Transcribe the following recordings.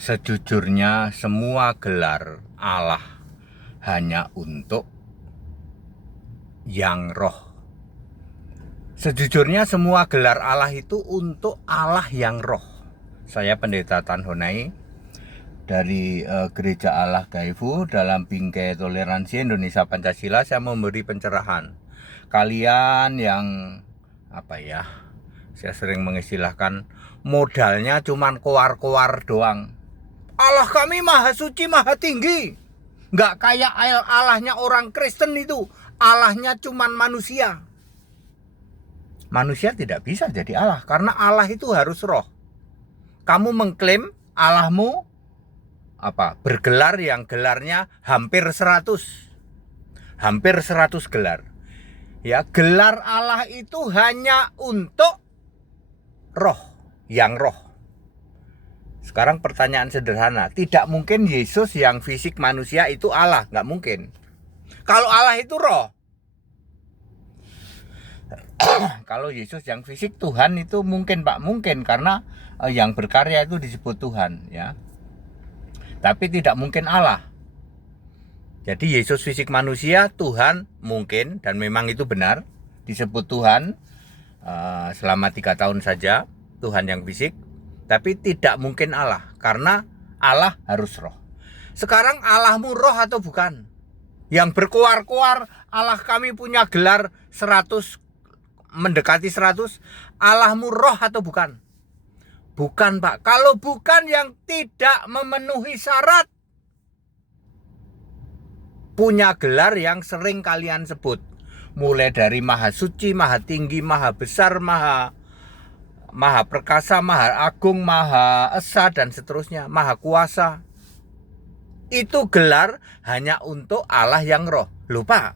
Sejujurnya semua gelar Allah hanya untuk yang roh. Sejujurnya semua gelar Allah itu untuk Allah yang roh. Saya Pendeta Tan Honai dari Gereja Allah Gaifu dalam Bingkai Toleransi Indonesia Pancasila. Saya memberi pencerahan. Kalian yang saya sering mengistilahkan modalnya cuman koar-koar doang. Allah kami maha suci, maha tinggi. Nggak kayak Allahnya orang Kristen itu. Allahnya cuman manusia. Manusia tidak bisa jadi Allah. Karena Allah itu harus roh. Kamu mengklaim Allahmu bergelar yang gelarnya hampir 100. Hampir 100 gelar. Ya, gelar Allah itu hanya untuk roh, yang roh. Sekarang pertanyaan sederhana, tidak mungkin Yesus yang fisik manusia itu Allah, nggak mungkin. Kalau Allah itu roh. Kalau Yesus yang fisik Tuhan itu mungkin Pak, mungkin karena yang berkarya itu disebut Tuhan, ya. Tapi tidak mungkin Allah. Jadi Yesus fisik manusia, Tuhan mungkin, dan memang itu benar disebut Tuhan selama 3 tahun saja, Tuhan yang fisik. Tapi tidak mungkin Allah, karena Allah harus roh. Sekarang Allahmu roh atau bukan? Yang berkoar-koar, Allah kami punya gelar 100, mendekati 100, Allahmu roh atau bukan? Bukan Pak, kalau bukan yang tidak memenuhi syarat, punya gelar yang sering kalian sebut. Mulai dari maha suci, maha tinggi, maha besar, maha perkasa, maha agung, maha esa, dan seterusnya, maha kuasa. Itu gelar hanya untuk Allah yang roh. Lupa,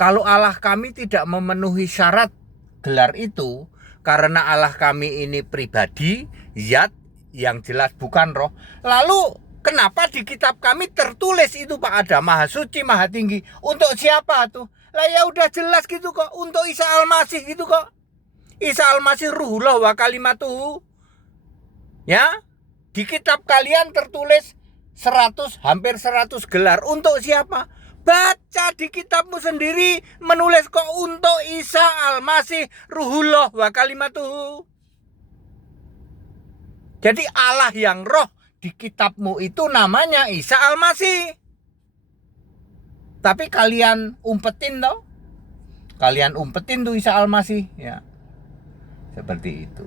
kalau Allah kami tidak memenuhi syarat gelar itu, karena Allah kami ini pribadi, zat yang jelas bukan roh. Lalu kenapa di kitab kami tertulis itu Pak, ada maha suci, maha tinggi? Untuk siapa tuh? Lah ya udah jelas gitu kok, untuk Isa Al-Masih gitu kok. Isa Al-Masih ruhullah wa kalimatuhu. Ya, di kitab kalian tertulis 100, hampir 100 gelar. Untuk siapa? Baca di kitabmu sendiri menulis kok untuk Isa Al-Masih ruhullah wa kalimatuhu. Jadi Allah yang roh di kitabmu itu namanya Isa Al-Masih. Tapi kalian umpetin toh. Kalian umpetin tuh Isa Al-Masih, ya. Seperti itu.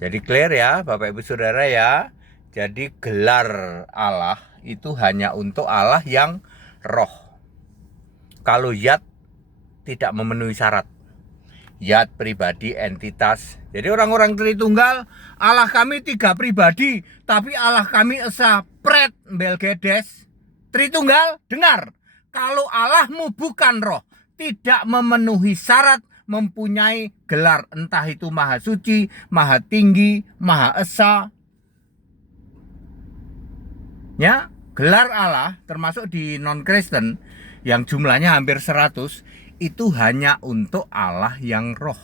Jadi clear ya Bapak Ibu Saudara ya. Jadi gelar Allah itu hanya untuk Allah yang roh. Kalau zat tidak memenuhi syarat. Zat, pribadi, entitas. Jadi orang-orang Tritunggal, Allah kami 3 pribadi, tapi Allah kami esa, pret, belgedes. Tritunggal, dengar. Kalau Allahmu bukan roh, tidak memenuhi syarat, mempunyai gelar, entah itu maha suci, maha tinggi, maha esa. Ya, gelar Allah termasuk di non-Kristen yang jumlahnya hampir 100, itu hanya untuk Allah yang roh.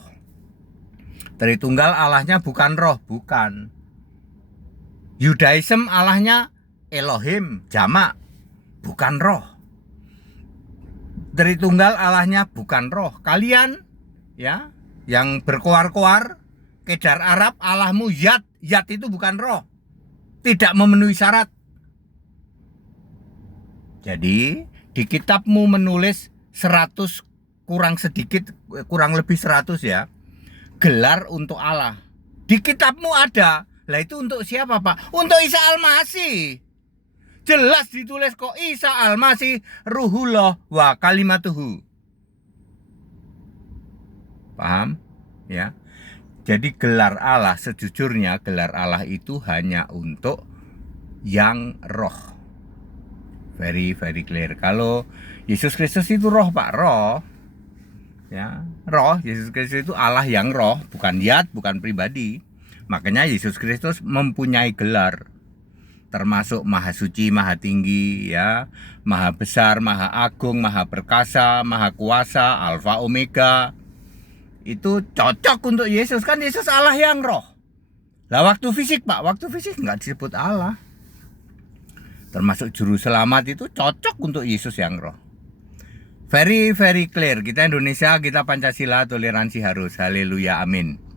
Tritunggal Allahnya bukan roh, bukan. Yudaism Allahnya Elohim, jamak, bukan roh. Tritunggal Allahnya bukan roh. Kalian ya, yang berkoar-koar, kedar Arab, Allahmu zat, zat itu bukan roh. Tidak memenuhi syarat. Jadi di kitabmu menulis 100 kurang sedikit, kurang lebih 100 ya, gelar untuk Allah. Di kitabmu ada. Lah itu untuk siapa Pak? Untuk Isa Al-Masih. Jelas ditulis kok Isa Al-Masih ruhullah wa kalimatuhu. Paham? Ya. Jadi gelar Allah, sejujurnya gelar Allah itu hanya untuk yang roh. Very clear. Kalau Yesus Kristus itu roh Pak, roh. Ya, roh. Yesus Kristus itu Allah yang roh, bukan zat, bukan pribadi. Makanya Yesus Kristus mempunyai gelar, termasuk maha suci, maha tinggi, ya, maha besar, maha agung, maha perkasa, maha kuasa, alfa omega. Itu cocok untuk Yesus, kan Yesus Allah yang roh. Lah waktu fisik Pak, waktu fisik nggak disebut Allah. termasuk juru selamat itu cocok untuk Yesus yang roh. Very clear. Kita Indonesia, kita Pancasila, toleransi harus. Haleluya, amin.